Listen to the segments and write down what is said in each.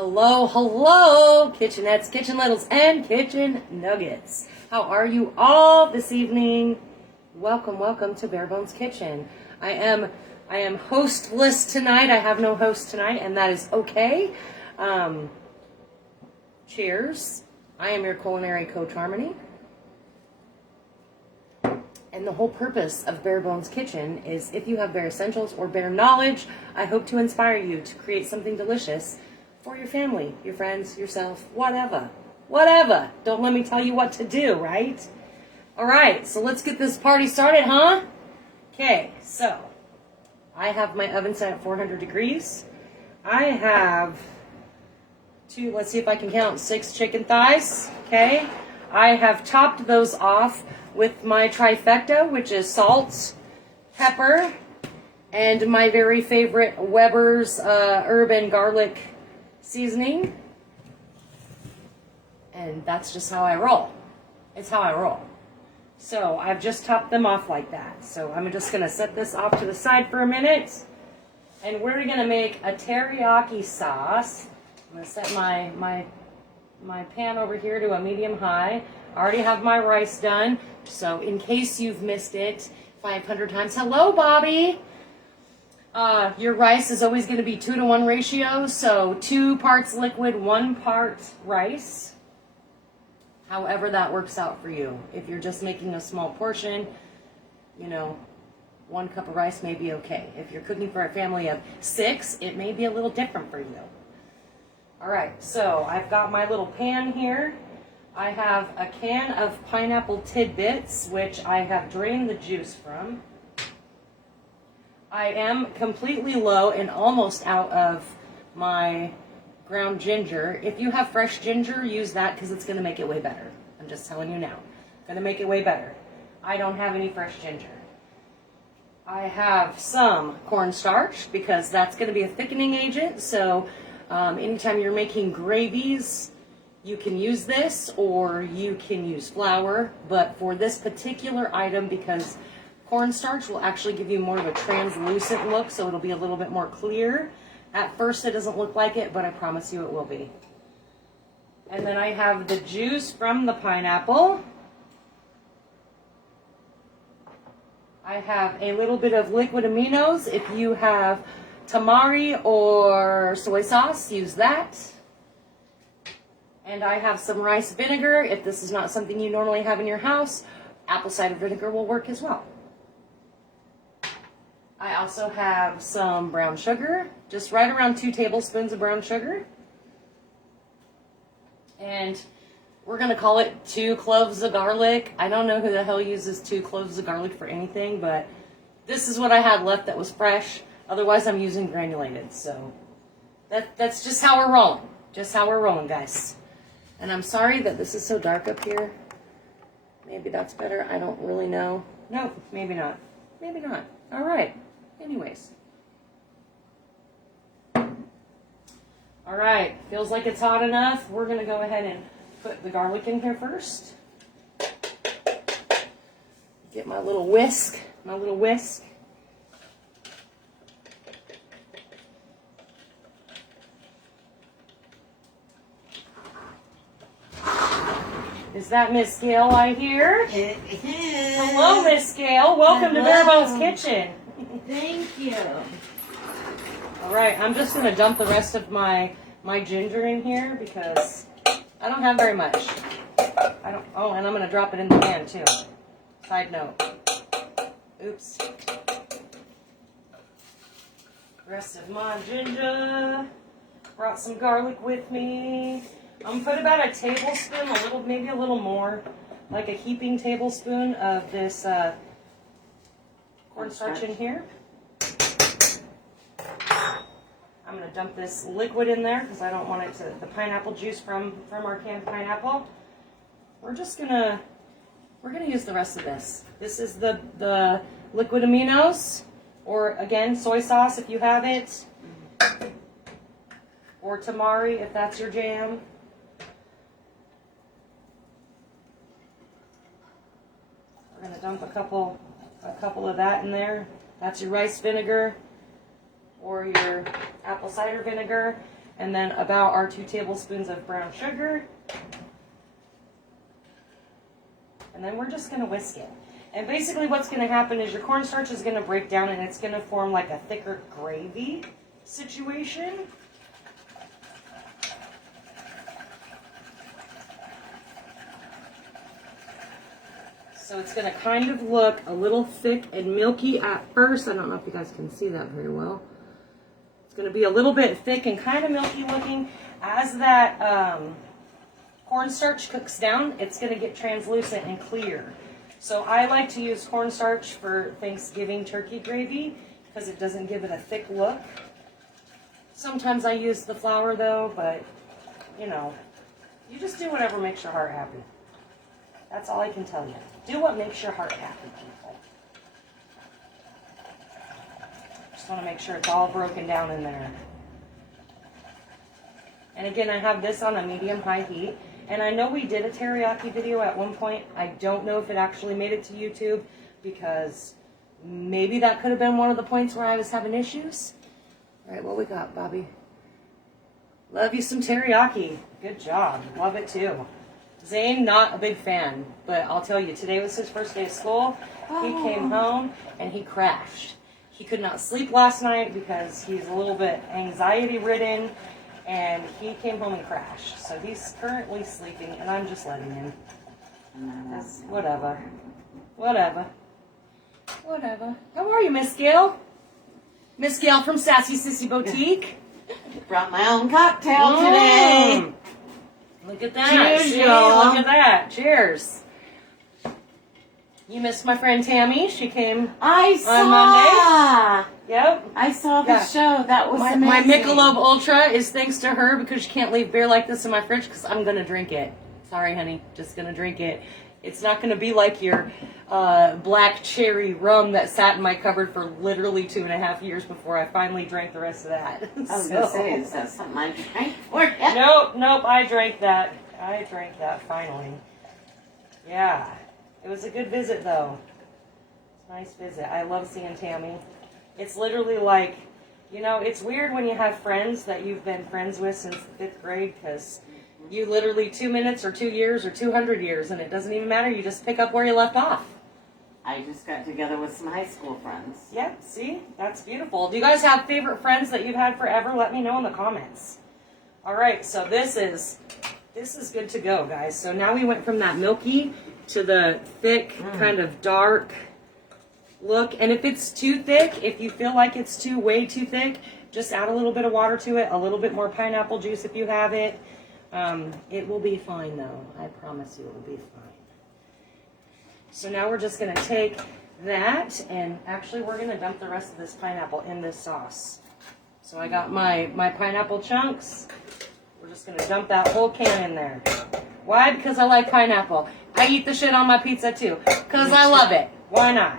Hello, hello, kitchenettes, kitchen littles, and kitchen nuggets. How are you all this evening? Welcome to Bare Bones Kitchen. I am hostless tonight. I have no host tonight, and that is okay. Cheers. I am your culinary coach, Harmony. And the whole purpose of Bare Bones Kitchen is if you have bare essentials or bare knowledge, I hope to inspire you to create something delicious for your family, your friends, yourself, whatever. Whatever. Don't let me tell you what to do, right? All right, so let's get this party started, huh? Okay, so I have my oven set at 400 degrees. I have let's see if I can count, 6 chicken thighs, okay? I have topped those off with my trifecta, which is salt, pepper, and my very favorite Weber's herb and garlic seasoning. And that's just how I roll. It's how I roll. So I've just topped them off like that. So I'm just going to set this off to the side for a minute. And we're going to make a teriyaki sauce. I'm going to set my pan over here to a medium high. I already have my rice done. So in case you've missed it 500 times, hello, Bobby. Your rice is always going to be 2-to-1 ratio. So 2 parts liquid, 1 part rice. However that works out for you. If you're just making a small portion, 1 cup of rice may be okay. If you're cooking for a family of 6, it may be a little different for you. All right, so I've got my little pan here. I have a can of pineapple tidbits, which I have drained the juice from. I am completely low and almost out of my ground ginger. If you have fresh ginger, use that because it's going to make it way better. I'm just telling you now. Going to make it way better. I don't have any fresh ginger. I have some cornstarch because that's going to be a thickening agent. So anytime you're making gravies, you can use this or you can use flour. But for this particular item, because cornstarch will actually give you more of a translucent look, so it'll be a little bit more clear. At first it doesn't look like it, but I promise you it will be. And then I have the juice from the pineapple. I have a little bit of liquid aminos. If you have tamari or soy sauce, use that. And I have some rice vinegar. If this is not something you normally have in your house, apple cider vinegar will work as well. I also have some brown sugar, just right around 2 tablespoons of brown sugar. And we're going to call it 2 cloves of garlic. I don't know who the hell uses 2 cloves of garlic for anything, but this is what I had left that was fresh. Otherwise, I'm using granulated. So that's just how we're rolling. Just how we're rolling, guys. And I'm sorry that this is so dark up here. Maybe that's better. I don't really know. No, maybe not. Maybe not. All right. Anyways. All right. Feels like it's hot enough. We're going to go ahead and put the garlic in here first. Get my little whisk. Is that Miss Gail I hear? Hello, Miss Gail. Welcome to Bare Bones Kitchen. Thank you. All right, I'm just going to dump the rest of my ginger in here because I don't have very much. Oh, and I'm going to drop it in the pan too. Side note. Oops. Rest of my ginger. Brought some garlic with me. I'm going to put about a tablespoon, maybe a little more, like a heaping tablespoon of this cornstarch in here. I'm going to dump this liquid in there because I don't want it to, the pineapple juice from our canned pineapple. We're going to use the rest of this. This is the liquid aminos, or again, soy sauce if you have it, or tamari if that's your jam. We're going to dump a couple of that in there. That's your rice vinegar or your apple cider vinegar. And then about our 2 tablespoons of brown sugar. And then we're just going to whisk it. And basically what's going to happen is your cornstarch is going to break down and it's going to form like a thicker gravy situation. So it's going to kind of look a little thick and milky at first. I don't know if you guys can see that very well. It's going to be a little bit thick and kind of milky looking. As that cornstarch cooks down, it's going to get translucent and clear. So I like to use cornstarch for Thanksgiving turkey gravy because it doesn't give it a thick look. Sometimes I use the flour though, but you know, you just do whatever makes your heart happy. That's all I can tell you. Do what makes your heart happy, people. Just want to make sure it's all broken down in there. And again, I have this on a medium-high heat. And I know we did a teriyaki video at one point. I don't know if it actually made it to YouTube because maybe that could have been one of the points where I was having issues. All right, what we got, Bobby? Love you some teriyaki. Good job. Love it too. Zane, not a big fan, but I'll tell you, today was his first day of school. He came home and he crashed. He could not sleep last night because he's a little bit anxiety-ridden, and he came home and crashed. So he's currently sleeping, and I'm just letting him. Whatever. Whatever. Whatever. How are you, Miss Gail? Miss Gail from Sassy Sissy Boutique. Brought my own cocktail today. Look at that. Cheers, See? y'all. Look at that. Cheers. You missed my friend Tammy. She came I saw. on Monday. Yep. I saw the show. That was amazing. My Michelob Ultra is thanks to her because you can't leave beer like this in my fridge because I'm going to drink it. Sorry, honey. Just going to drink it. It's not going to be like your black cherry rum that sat in my cupboard for literally 2.5 years before I finally drank the rest of that. I was going to say, is that something I drank for you? Nope, I drank that. I drank that finally. Yeah. It was a good visit, though. It's a nice visit. I love seeing Tammy. It's literally like, you know, it's weird when you have friends that you've been friends with since the 5th grade because you literally 2 minutes or 2 years or 200 years, and it doesn't even matter. You just pick up where you left off. I just got together with some high school friends. Yep, see? That's beautiful. Do you guys have favorite friends that you've had forever? Let me know in the comments. All right, so this is good to go, guys. So now we went from that milky to the thick, kind of dark look. And if it's too thick, if you feel like it's way too thick, just add a little bit of water to it, a little bit more pineapple juice if you have it. It will be fine, though. I promise you it will be fine. So now we're just going to take that, and actually we're going to dump the rest of this pineapple in this sauce. So I got my pineapple chunks. We're just going to dump that whole can in there. Why? Because I like pineapple. I eat the shit on my pizza, too. Because I love it. Why not?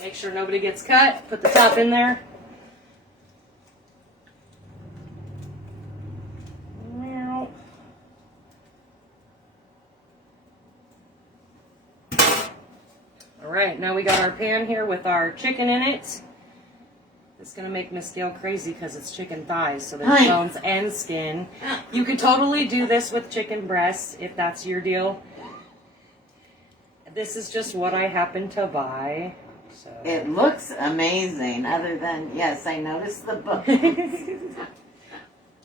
Make sure nobody gets cut. Put the top in there. Alright, now we got our pan here with our chicken in it. It's going to make Miss Gail crazy because it's chicken thighs, so there's bones and skin. You could totally do this with chicken breasts if that's your deal. This is just what I happen to buy. So. It looks amazing, other than, yes, I noticed the bones.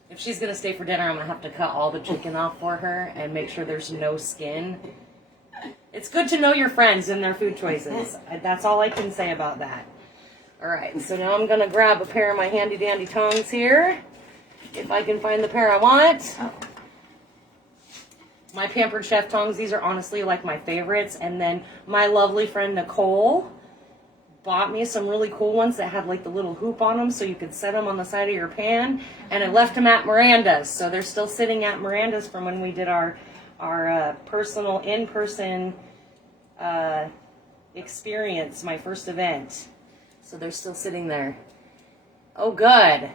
If she's going to stay for dinner, I'm going to have to cut all the chicken off for her and make sure there's no skin. It's good to know your friends and their food choices. That's all I can say about that. All right, so now I'm going to grab a pair of my handy-dandy tongs here, if I can find the pair I want. My Pampered Chef tongs, these are honestly like my favorites. And then my lovely friend Nicole bought me some really cool ones that had like the little hoop on them so you could set them on the side of your pan. And I left them at Miranda's, so they're still sitting at Miranda's from when we did our personal in-person experience, my first event. So they're still sitting there. Oh, good.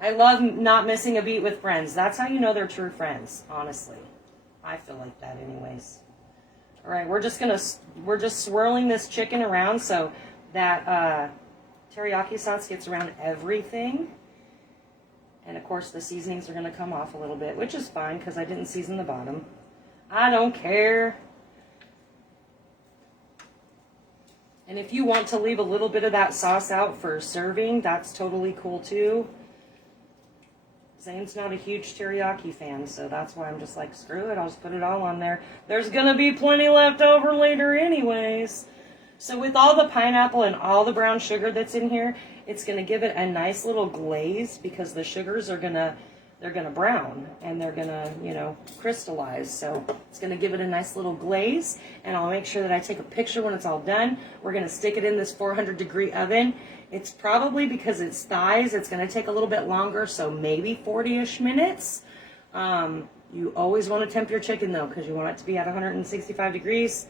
I love not missing a beat with friends. That's how you know they're true friends, honestly. I feel like that anyways. All right, we're just swirling this chicken around so that teriyaki sauce gets around everything. And of course the seasonings are going to come off a little bit, which is fine because I didn't season the bottom. I don't care. And if you want to leave a little bit of that sauce out for serving, that's totally cool too. Zane's not a huge teriyaki fan, so that's why I'm just like, screw it, I'll just put it all on there. There's gonna be plenty left over later anyways. So with all the pineapple and all the brown sugar that's in here, it's gonna give it a nice little glaze because the sugars are they're gonna brown and they're gonna, you know, crystallize. So it's gonna give it a nice little glaze, and I'll make sure that I take a picture when it's all done. We're gonna stick it in this 400-degree oven. It's probably, because it's thighs, it's gonna take a little bit longer, so maybe 40-ish minutes. You always want to temp your chicken though, because you want it to be at 165 degrees,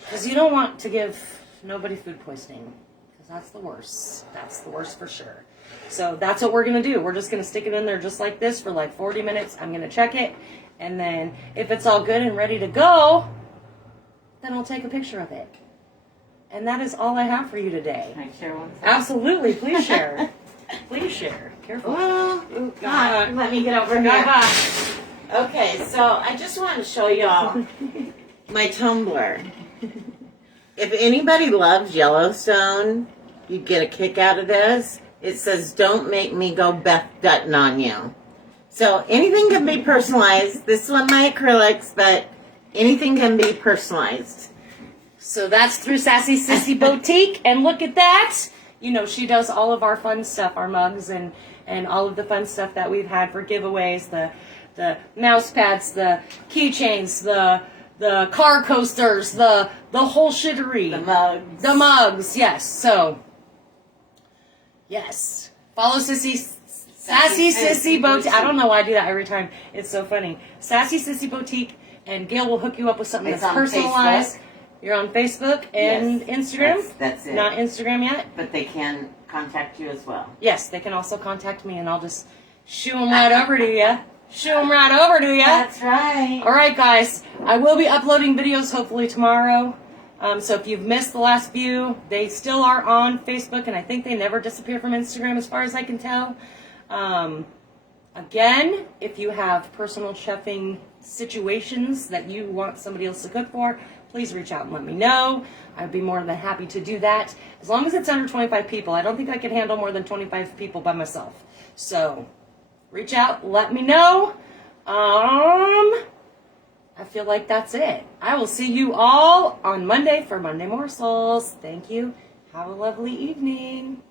because you don't want to give nobody food poisoning, because that's the worst. That's the worst for sure. So that's what we're going to do. We're just going to stick it in there just like this for like 40 minutes. I'm going to check it. And then if it's all good and ready to go, then I'll take a picture of it. And that is all I have for you today. Can I share one? Absolutely. Please share. Please share. Careful. Well, Ooh, God. let me get over here. Okay, so I just want to show y'all my tumbler. If anybody loves Yellowstone, you'd get a kick out of this. It says, "Don't make me go Beth Dutton on you." So anything can be personalized. This is one of my acrylics, but anything can be personalized. So that's through Sassy Sissy Boutique, and look at that. You know, she does all of our fun stuff, our mugs and all of the fun stuff that we've had for giveaways, the mouse pads, the keychains, the car coasters, the whole shittery. The mugs. The mugs, yes. So, yes. Follow Sassy Sissy Boutique. I don't know why I do that every time. It's so funny. Sassy Sissy Boutique, and Gail will hook you up with something It's that's on personalized. Facebook. You're on Facebook and Yes, Instagram? That's it. Not Instagram yet? But they can contact you as well. Yes, they can also contact me, and I'll just shoo them right over to you. Shoo them right over to you. That's right. All right, guys. I will be uploading videos hopefully tomorrow. So if you've missed the last few, they still are on Facebook, and I think they never disappear from Instagram as far as I can tell. Again, if you have personal chefing situations that you want somebody else to cook for, please reach out and let me know. I'd be more than happy to do that. As long as it's under 25 people. I don't think I can handle more than 25 people by myself. So, reach out, let me know. I feel like that's it. I will see you all on Monday for Monday Morsels. Thank you. Have a lovely evening.